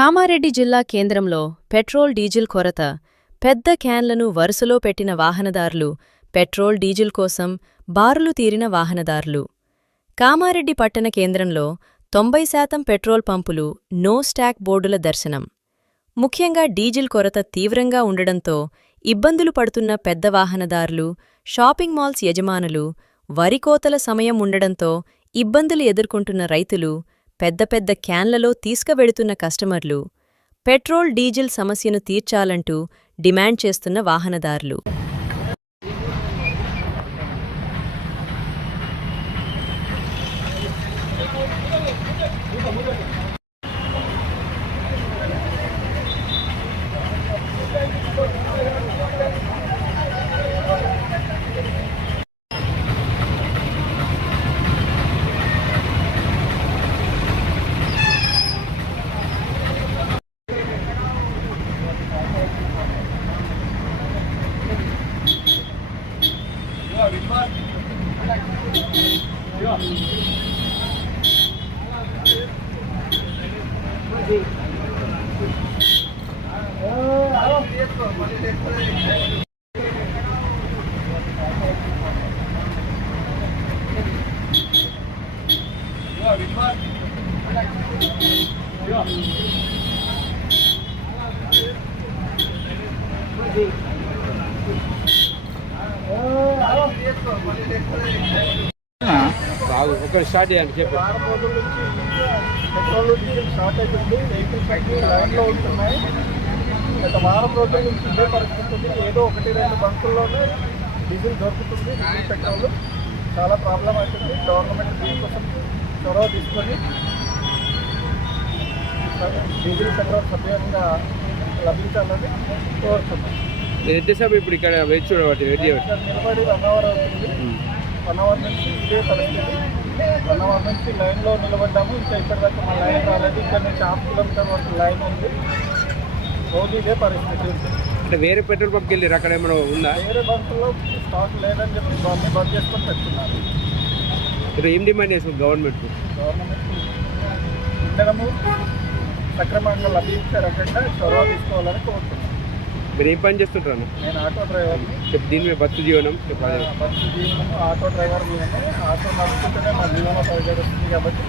కామారెడ్డి జిల్లా కేంద్రంలో petrol diesel కొరత, పెద్ద క్యాన్లను వరుసలో పెట్టిన వాహనదారులు, పెట్రోల్ డీజిల్ కోసం బారులు తీరిన వాహనదారులు. కామారెడ్డి పట్టణ కేంద్రంలో 90% పెట్రోల్ పంపులు నో స్టాక్ బోర్డుల దర్శనం. ముఖ్యంగా డీజిల్ కొరత తీవ్రంగా ఉండడంతో ఇబ్బందులు పడుతున్న పెద్ద వాహనదారులు, షాపింగ్ మాల్స్ యజమానులు, వరి కోతల సమయం ఉండడంతో ఇబ్బందులు ఎదుర్కొంటున్న రైతులు, పెద్ద పెద్ద క్యాన్లలో తీసుకువెడుతున్న కస్టమర్లు, పెట్రోల్ డీజిల్ సమస్యను తీర్చాలంటూ డిమాండ్ చేస్తున్న వాహనదారులు. ఒక స్టార్ట్ చేయండి చెప్పి పెట్రోల్ డీజిల్ షార్టేజ్ ఉంది. వెహికల్స్ అన్ని లైన్లో ఉంటున్నాయి. గత వారం రోజుల నుంచి ఇదే పరిస్థితి ఉంది. ఏదో 1-2 బంకుల్లోనే డీజిల్ దొరుకుతుంది. డీజిల్ పెట్రోల్ చాలా ప్రాబ్లం అవుతుంది. గవర్నమెంట్ దీనికోసం చొరవ తీసుకొని డీజిల్ పెట్రోల్ సవ్యంగా లభించాలని కోరుతున్నాం. నేను ఎంతసేపు ఇప్పుడు ఇక్కడ వెయిట్ చూడబట్టి వెయిట్ చేయవచ్చు నిలబడి 1 అవర్ అవుతుంది. 1 అవర్ నుంచి ఇదే పరిస్థితి. 1 అవర్ నుంచి లైన్లో నిలబడ్డాము. ఇంకా ఇప్పటిదాకా మా లైన్ రాలేదు. ఇక్కడ నుంచి 1/2 కిలోమీటర్ వరకు లైన్ ఉంది. రోజు ఇదే పరిస్థితి. అంటే వేరే పెట్రోల్ పంప్కి వెళ్ళి అక్కడ ఏమైనా ఉందా? వేరే బంకుల్లో స్టాక్ లేదని చెప్పి గవర్నమెంట్ బంద్ చేసుకొని పెట్టుకున్నారు. ఇక్కడ ఏం డిమాండ్ చేస్తుంది గవర్నమెంట్? గవర్నమెంట్ ఇంధనము సక్రమంగా లభించే రకంగా చొరవ తీసుకోవాలని కోరుతున్నాను. మీరు ఏం పని చేస్తుంటారు? నేను ఆటో డ్రైవర్ని. దీని మీద బస్సు జీవనం బస్సు జీవనము ఆటో డ్రైవర్ మీదనే. ఆటో నడుపుకుంటేనే మా జీవన పరిచయం వస్తుంది కాబట్టి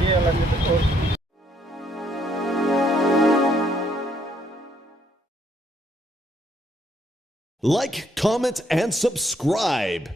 చేయాలని చెప్పి కోరుతున్నాను. Like, comment, and subscribe.